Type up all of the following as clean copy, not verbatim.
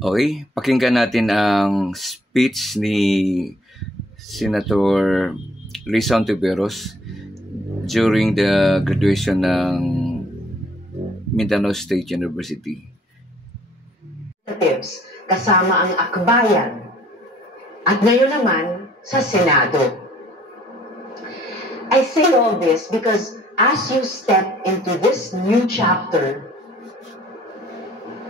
Okay, pakinggan natin ang speech ni Senator Risa Ontiveros during the graduation ng Mindanao State University. Kasama ang akbayan at ngayon naman sa Senado. I say all this because as you step into this new chapter,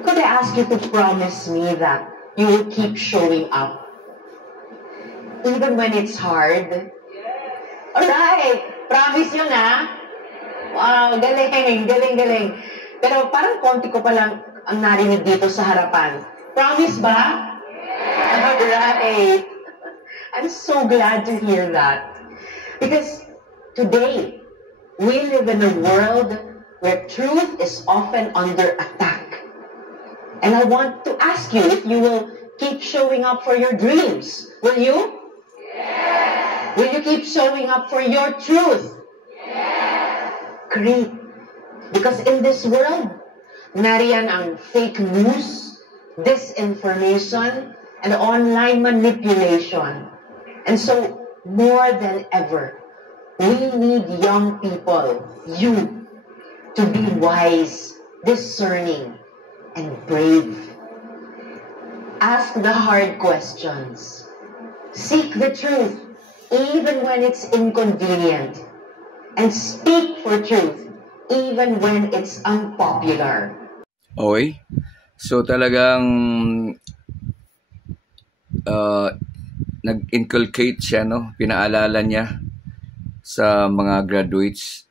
could I ask you to promise me that you will keep showing up? Even when it's hard? Alright! Promise yun, ha? Wow, galing, galing, galing. Pero parang konti ko pa lang ang narinig dito sa harapan. Promise ba? Alright! I'm so glad to hear that. Because today, we live in a world where truth is often under attack. And I want to ask you if you will keep showing up for your dreams. Will you? Yes. Will you keep showing up for your truth? Yes. Great. Because in this world, nariyan ang fake news, disinformation, and online manipulation. And so, more than ever, we need young people, you, to be wise, discerning, and brave. Ask the hard questions. Seek the truth, even when it's inconvenient. And speak for truth, even when it's unpopular. Okay, so talagang nag-inculcate siya, no? Pinaalala niya sa mga graduates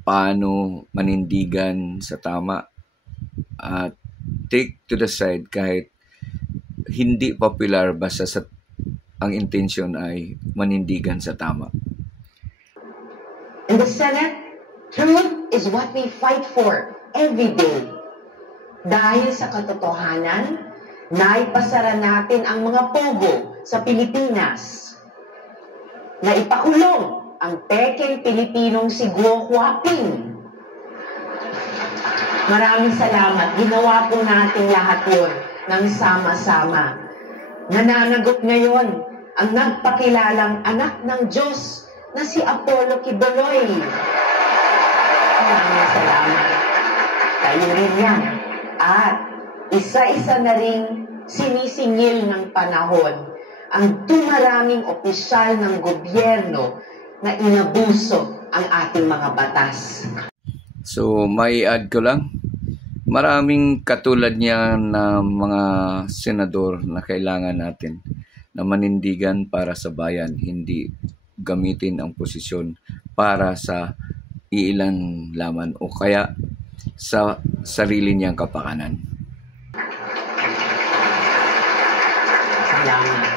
paano manindigan sa tama at take to the side kahit hindi popular, basta ang intention ay manindigan sa tama. In the Senate, truth is what we fight for every day. Dahil sa katotohanan, naipasara natin ang mga pogo sa Pilipinas. Naipakulong ang pekeng Pilipinong si Guo Huaping. Maraming salamat. Ginawa po natin lahat yun ng sama-sama. Nananagot ngayon ang nagpakilalang anak ng Diyos na si Apollo Quiboloy. Maraming salamat. Kayo rin yan. At isa-isa na rin sinisingil ng panahon ang dumaraming opisyal ng gobyerno na inabuso ang ating mga batas. So, may add ko lang, maraming katulad niya na mga senador na kailangan natin na manindigan para sa bayan, hindi gamitin ang posisyon para sa iilan laman o kaya sa sarili niyang kapakanan. Salamat.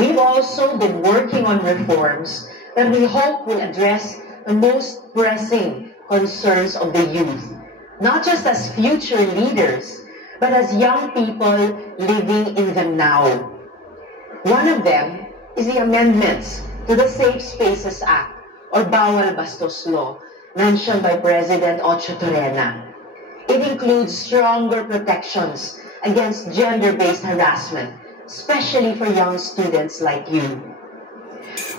We've also been working on reforms that we hope will address the most pressing concerns of the youth, not just as future leaders, but as young people living in the now. One of them is the amendments to the Safe Spaces Act, or Bawal Bastos Law, mentioned by President Ocho Torrena. It includes stronger protections against gender-based harassment, especially for young students like you.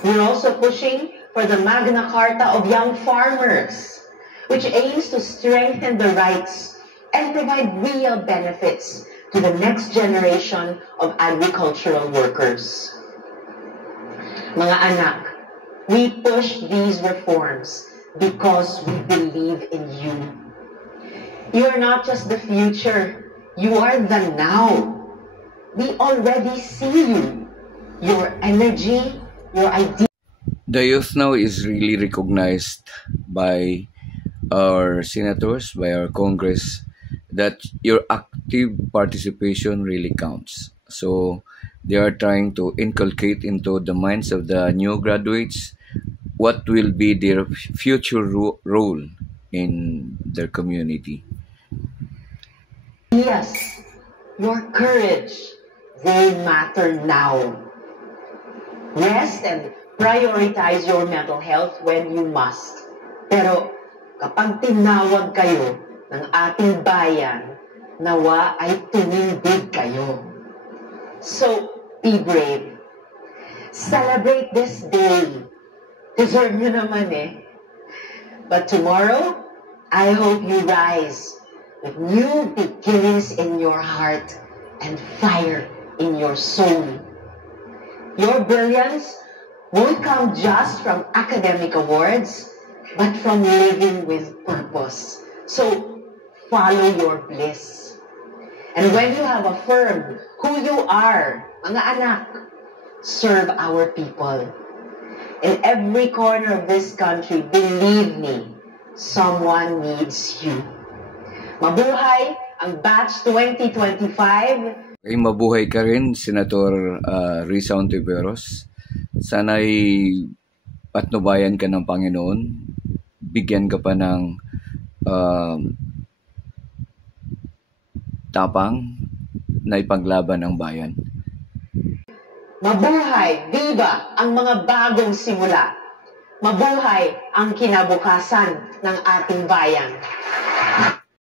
We're also pushing for the Magna Carta of Young Farmers, which aims to strengthen the rights and provide real benefits to the next generation of agricultural workers. Mga anak, we push these reforms because we believe in you. You are not just the future, you are the now. We already see you, your energy, your idea. The youth now is really recognized by our senators, by our Congress, that your active participation really counts. So they are trying to inculcate into the minds of the new graduates what will be their future role in their community. Yes, your courage, they matter now. Rest and prioritize your mental health when you must. Pero kapag tinawag kayo ng ating bayan, nawa ay tumindig kayo. So, be brave. Celebrate this day. Deserve nyo naman eh. But tomorrow, I hope you rise with new beginnings in your heart and fire in your soul. Your brilliance won't come just from academic awards, but from living with purpose. So, follow your bliss. And when you have affirmed who you are, mga anak, serve our people. In every corner of this country, believe me, someone needs you. Mabuhay ang Batch 2025. Ay mabuhay ka rin, Senator Risa Hontiveros. Sana'y patnubayan ka ng Panginoon. Bigyan ka pa ng tapang na ipaglaban ang bayan. Mabuhay, viva ang mga bagong simula. Mabuhay ang kinabukasan ng ating bayan.